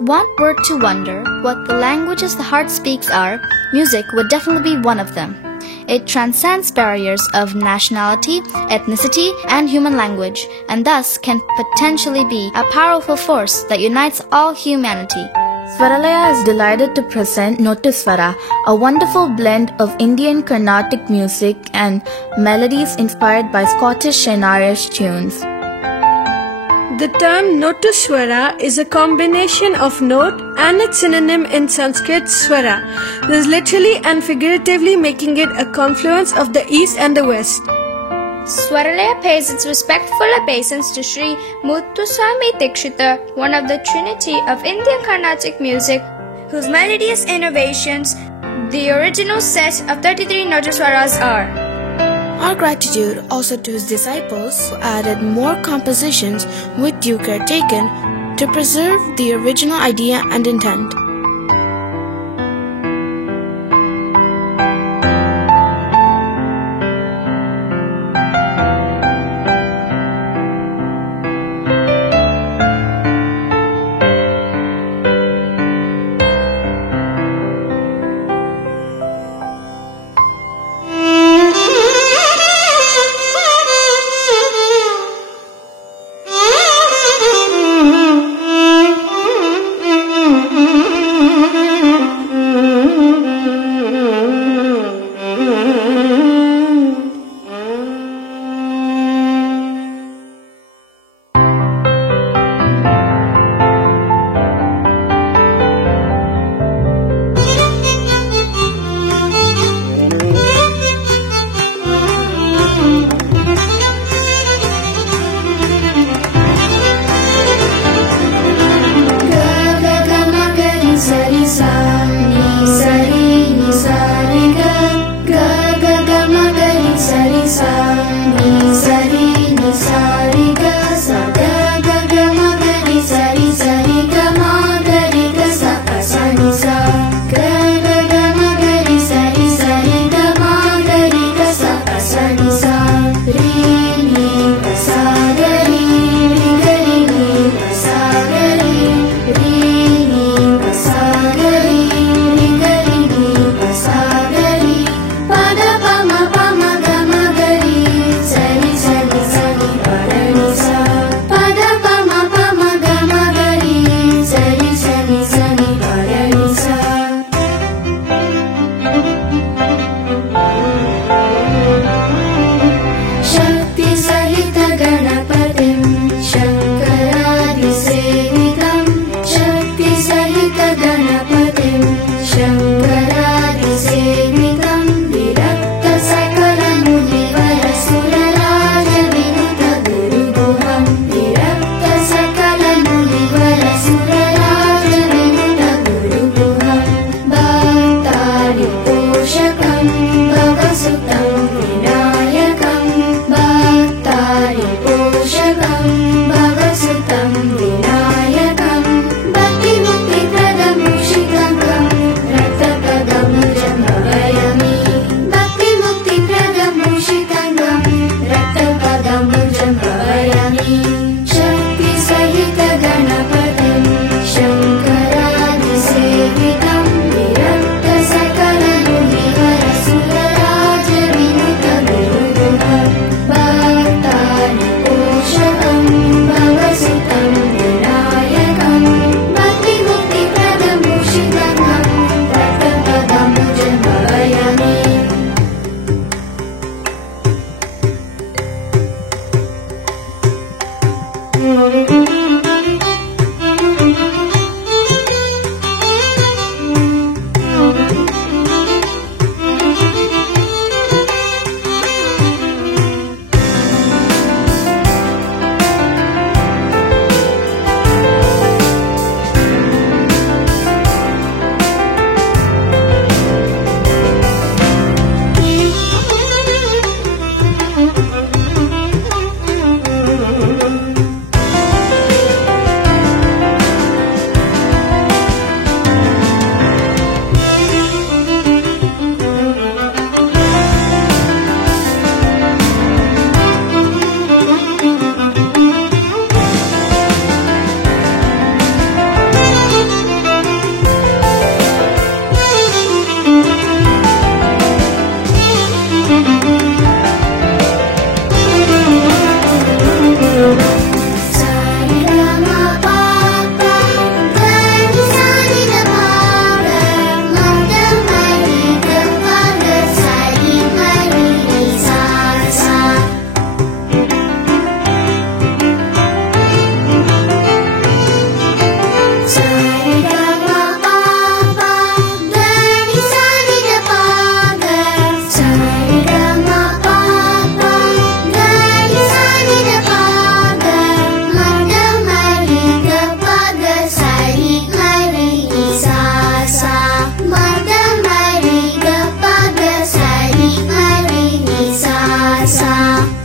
one were to wonder what the languages the heart speaks are, music would definitely be one of them. It transcends barriers of nationality, ethnicity, and human language, and thus can potentially be a powerful force that unites all humanity. Swaralaya is delighted to present Notuswara, a wonderful blend of Indian Carnatic music and melodies inspired by Scottish and Irish tunes. The term Notuswara is a combination of note and its synonym in Sanskrit swara, thus literally and figuratively making it a confluence of the east and the west. Swaralaya pays its respectful obeisance to Sri Muthuswami Dikshita, one of the trinity of Indian Carnatic music, whose melodious innovations the original set of 33 Notuswaras are. Our gratitude also to his disciples who added more compositions with due care taken to preserve the original idea and intent. Mm-hmm. sa